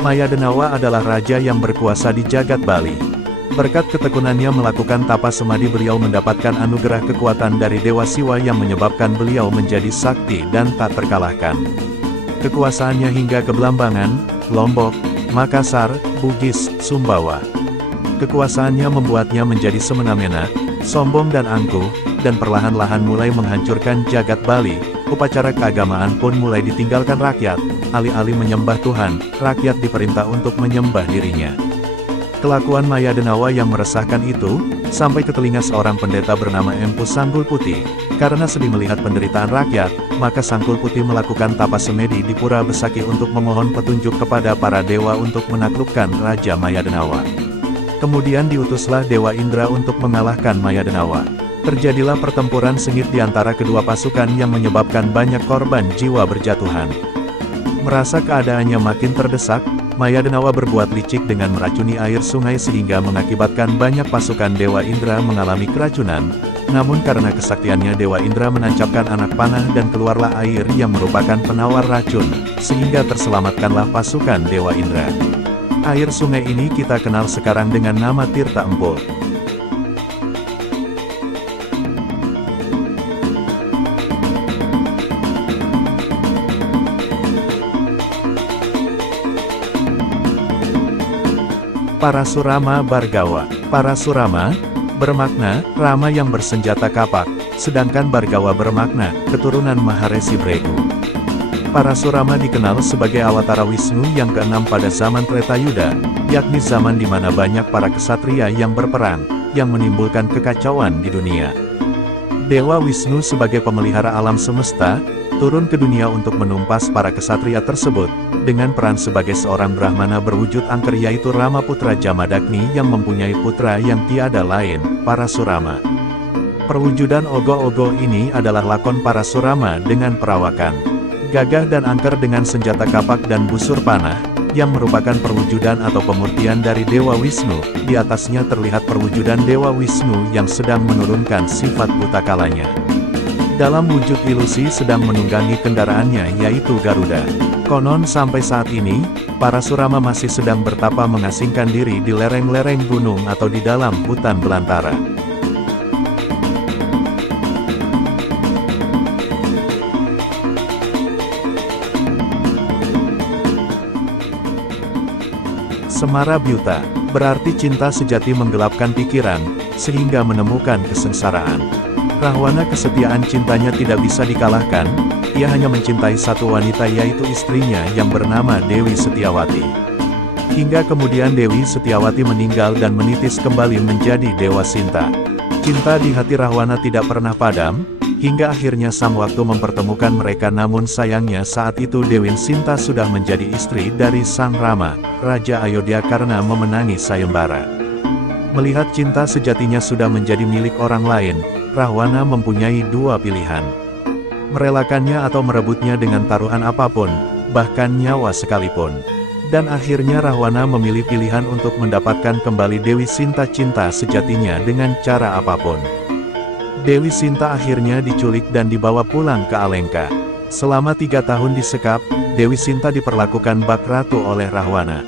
Mayadenawa adalah raja yang berkuasa di jagat Bali. Berkat ketekunannya melakukan tapa semadi, beliau mendapatkan anugerah kekuatan dari Dewa Siwa yang menyebabkan beliau menjadi sakti dan tak terkalahkan. Kekuasaannya hingga ke Belambangan, Lombok, Makassar, Bugis, Sumbawa. Kekuasaannya membuatnya menjadi semena-mena, sombong dan angkuh, dan perlahan-lahan mulai menghancurkan jagat Bali. Upacara keagamaan pun mulai ditinggalkan rakyat, alih-alih menyembah Tuhan, rakyat diperintah untuk menyembah dirinya. Kelakuan Mayadenawa yang meresahkan itu, sampai ke telinga seorang pendeta bernama Empu Sanggul Putih. Karena sedih melihat penderitaan rakyat, maka Sanggul Putih melakukan tapa semedi di Pura Besaki untuk memohon petunjuk kepada para dewa untuk menaklukkan Raja Mayadenawa. Kemudian diutuslah Dewa Indra untuk mengalahkan Mayadenawa. Terjadilah pertempuran sengit di antara kedua pasukan yang menyebabkan banyak korban jiwa berjatuhan. Merasa keadaannya makin terdesak, Mayadenawa berbuat licik dengan meracuni air sungai sehingga mengakibatkan banyak pasukan Dewa Indra mengalami keracunan. Namun karena kesaktiannya Dewa Indra menancapkan anak panah dan keluarlah air yang merupakan penawar racun, sehingga terselamatkanlah pasukan Dewa Indra. Air sungai ini kita kenal sekarang dengan nama Tirta Empul. Parasurama Bhargawa. Parasurama bermakna Rama yang bersenjata kapak, sedangkan Bhargawa bermakna keturunan Maharesi Bregu. Parasurama dikenal sebagai awatara Wisnu yang keenam pada zaman Treta Yuda, yakni zaman di mana banyak para kesatria yang berperang, yang menimbulkan kekacauan di dunia. Dewa Wisnu sebagai pemelihara alam semesta, turun ke dunia untuk menumpas para kesatria tersebut, dengan peran sebagai seorang Brahmana berwujud angker yaitu Rama putra Jamadagni yang mempunyai putra yang tiada lain, Parasurama. Perwujudan ogoh-ogoh ini adalah lakon Parasurama dengan perawakan gagah dan angker dengan senjata kapak dan busur panah, yang merupakan perwujudan atau pemurtian dari Dewa Wisnu. Di atasnya terlihat perwujudan Dewa Wisnu yang sedang menurunkan sifat buta kalanya. Dalam wujud ilusi sedang menunggangi kendaraannya yaitu Garuda. Konon sampai saat ini, Parasurama masih sedang bertapa mengasingkan diri di lereng-lereng gunung atau di dalam hutan belantara. Semara Byuta, berarti cinta sejati menggelapkan pikiran, sehingga menemukan kesengsaraan. Rahwana kesetiaan cintanya tidak bisa dikalahkan, ia hanya mencintai satu wanita yaitu istrinya yang bernama Dewi Setiawati. Hingga kemudian Dewi Setiawati meninggal dan menitis kembali menjadi Dewa Sinta. Cinta di hati Rahwana tidak pernah padam, hingga akhirnya sang waktu mempertemukan mereka, namun sayangnya saat itu Dewi Sinta sudah menjadi istri dari Sang Rama, Raja Ayodhya karena memenangi sayembara. Melihat cinta sejatinya sudah menjadi milik orang lain, Rahwana mempunyai dua pilihan. Merelakannya atau merebutnya dengan taruhan apapun, bahkan nyawa sekalipun. Dan akhirnya Rahwana memilih pilihan untuk mendapatkan kembali Dewi Sinta cinta sejatinya dengan cara apapun. Dewi Sinta akhirnya diculik dan dibawa pulang ke Alengka. Selama 3 tahun disekap, Dewi Sinta diperlakukan bak ratu oleh Rahwana.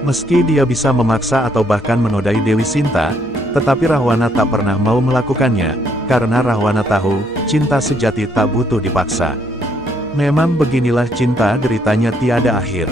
Meski dia bisa memaksa atau bahkan menodai Dewi Sinta, tetapi Rahwana tak pernah mau melakukannya, karena Rahwana tahu, cinta sejati tak butuh dipaksa. Memang beginilah cinta deritanya tiada akhir.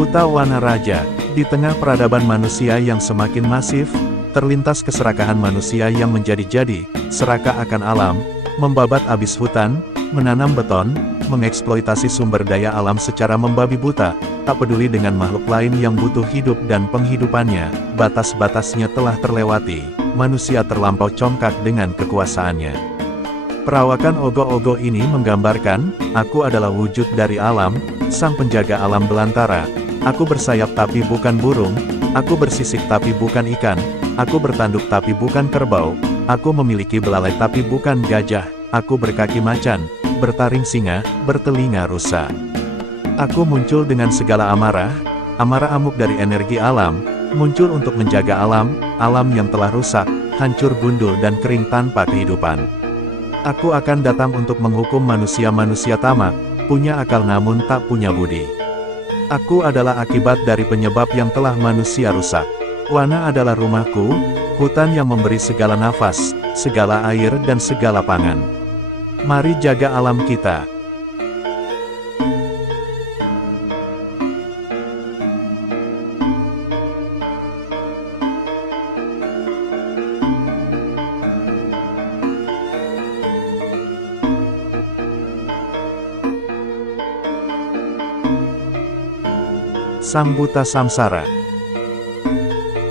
Buta Wana Raja. Di tengah peradaban manusia yang semakin masif, terlintas keserakahan manusia yang menjadi-jadi, serakah akan alam, membabat habis hutan, menanam beton, mengeksploitasi sumber daya alam secara membabi buta, tak peduli dengan makhluk lain yang butuh hidup dan penghidupannya, batas-batasnya telah terlewati, manusia terlampau congkak dengan kekuasaannya. Perawakan ogoh-ogoh ini menggambarkan, aku adalah wujud dari alam, sang penjaga alam belantara, aku bersayap tapi bukan burung, aku bersisik tapi bukan ikan, aku bertanduk tapi bukan kerbau, aku memiliki belalai tapi bukan gajah, aku berkaki macan, bertaring singa, bertelinga rusa. Aku muncul dengan segala amarah, amarah amuk dari energi alam, muncul untuk menjaga alam, alam yang telah rusak, hancur gundul dan kering tanpa kehidupan. Aku akan datang untuk menghukum manusia-manusia tamak, punya akal namun tak punya budi. Aku adalah akibat dari penyebab yang telah manusia rusak. Wana adalah rumahku, hutan yang memberi segala nafas, segala air dan segala pangan. Mari jaga alam kita. Sang Buta Samsara.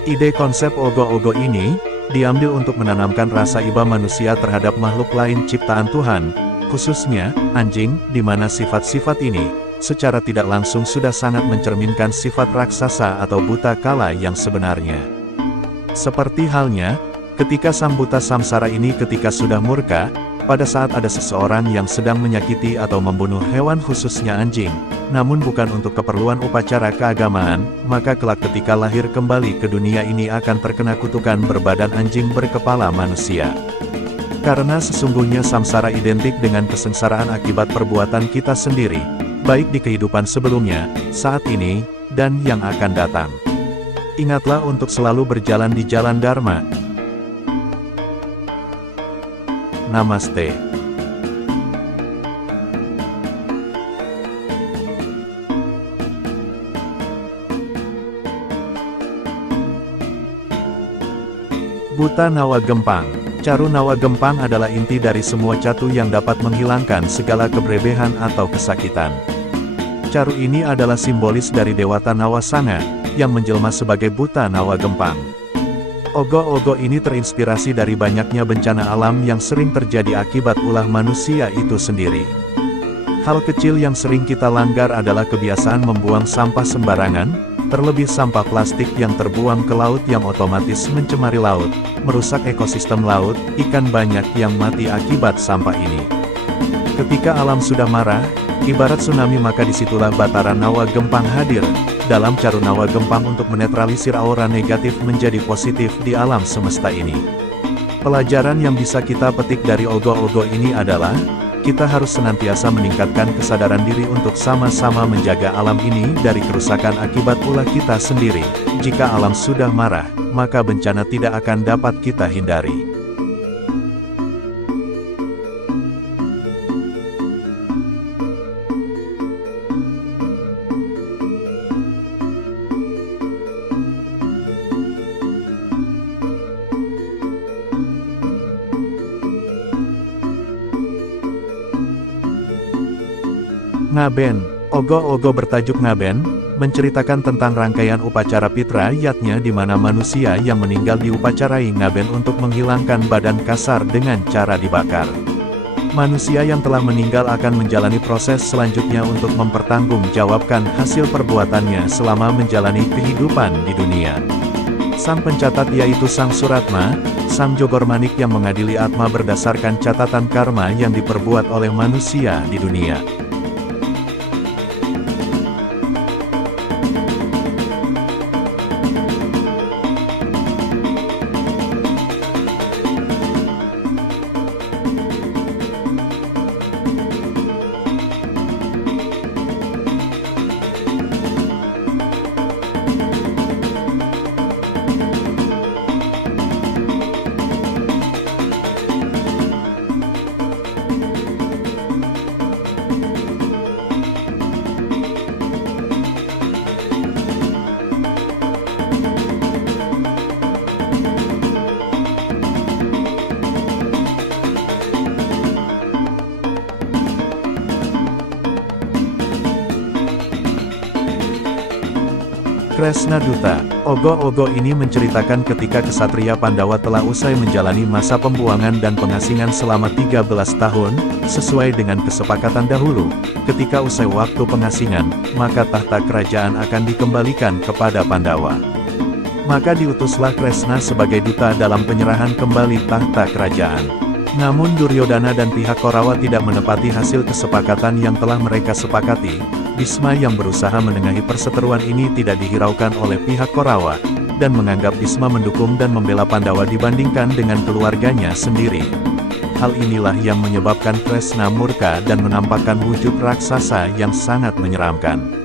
Ide konsep ogoh-ogoh ini diambil untuk menanamkan rasa iba manusia terhadap makhluk lain ciptaan Tuhan, khususnya anjing, di mana sifat-sifat ini secara tidak langsung sudah sangat mencerminkan sifat raksasa atau buta kala yang sebenarnya. Seperti halnya ketika sang buta samsara ini ketika sudah murka, pada saat ada seseorang yang sedang menyakiti atau membunuh hewan khususnya anjing, namun bukan untuk keperluan upacara keagamaan, maka kelak ketika lahir kembali ke dunia ini akan terkena kutukan berbadan anjing berkepala manusia. Karena sesungguhnya samsara identik dengan kesengsaraan akibat perbuatan kita sendiri, baik di kehidupan sebelumnya, saat ini, dan yang akan datang. Ingatlah untuk selalu berjalan di jalan Dharma. Namaste. Buta Nawa Gempang. Caru Nawa Gempang adalah inti dari semua catu yang dapat menghilangkan segala kebrebehan atau kesakitan. Caru ini adalah simbolis dari Dewata Nawa Sanga, yang menjelma sebagai Buta Nawa Gempang. Ogoh-ogoh ini terinspirasi dari banyaknya bencana alam yang sering terjadi akibat ulah manusia itu sendiri. Hal kecil yang sering kita langgar adalah kebiasaan membuang sampah sembarangan, terlebih sampah plastik yang terbuang ke laut yang otomatis mencemari laut, merusak ekosistem laut, ikan banyak yang mati akibat sampah ini. Ketika alam sudah marah, ibarat tsunami maka disitulah Batara Nawa Gempang hadir, dalam Caru Nawa Gempang untuk menetralisir aura negatif menjadi positif di alam semesta ini. Pelajaran yang bisa kita petik dari ogoh-ogoh ini adalah, kita harus senantiasa meningkatkan kesadaran diri untuk sama-sama menjaga alam ini dari kerusakan akibat ulah kita sendiri. Jika alam sudah marah, maka bencana tidak akan dapat kita hindari. Ngaben. Ogoh-ogoh bertajuk Ngaben, menceritakan tentang rangkaian upacara pitra yatnya di mana manusia yang meninggal diupacarai ngaben untuk menghilangkan badan kasar dengan cara dibakar. Manusia yang telah meninggal akan menjalani proses selanjutnya untuk mempertanggungjawabkan hasil perbuatannya selama menjalani kehidupan di dunia. Sang pencatat yaitu Sang Suratma, Sang Jogormanik yang mengadili Atma berdasarkan catatan karma yang diperbuat oleh manusia di dunia. Kresna Duta. Ogo-ogo ini menceritakan ketika kesatria Pandawa telah usai menjalani masa pembuangan dan pengasingan selama 13 tahun, sesuai dengan kesepakatan dahulu. Ketika usai waktu pengasingan, maka tahta kerajaan akan dikembalikan kepada Pandawa. Maka diutuslah Kresna sebagai duta dalam penyerahan kembali tahta kerajaan. Namun Duryodana dan pihak Korawa tidak menepati hasil kesepakatan yang telah mereka sepakati. Bhisma yang berusaha menengahi perseteruan ini tidak dihiraukan oleh pihak Korawa, dan menganggap Bhisma mendukung dan membela Pandawa dibandingkan dengan keluarganya sendiri. Hal inilah yang menyebabkan Kresna murka dan menampakkan wujud raksasa yang sangat menyeramkan.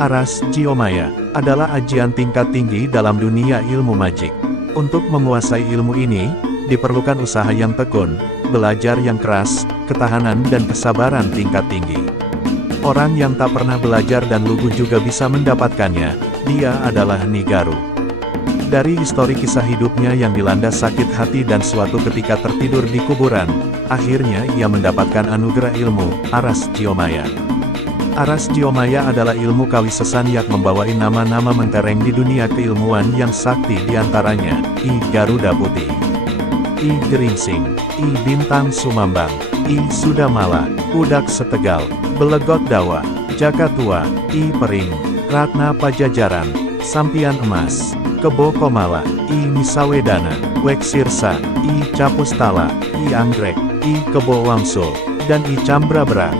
Aras Jiomaya adalah ajian tingkat tinggi dalam dunia ilmu magik. Untuk menguasai ilmu ini, diperlukan usaha yang tekun, belajar yang keras, ketahanan dan kesabaran tingkat tinggi. Orang yang tak pernah belajar dan lugu juga bisa mendapatkannya. Dia adalah Nigaru. Dari histori kisah hidupnya yang dilanda sakit hati dan suatu ketika tertidur di kuburan, akhirnya ia mendapatkan anugerah ilmu, Aras Jiomaya. Aras Jiomaya adalah ilmu kawisesan yang membawai nama-nama mentereng di dunia keilmuan yang sakti diantaranya, I Garuda Putih, I Geringsing, I Bintang Sumambang, I Sudamala, Udak Setegal, Belegot Dawa, Jakatua, I Pering, Ratna Pajajaran, Sampian Emas, Kebo Komala, I Misawedana, Weksirsa, I Capustala, I Anggrek, I Kebo Wangsul, dan I Cambrabra.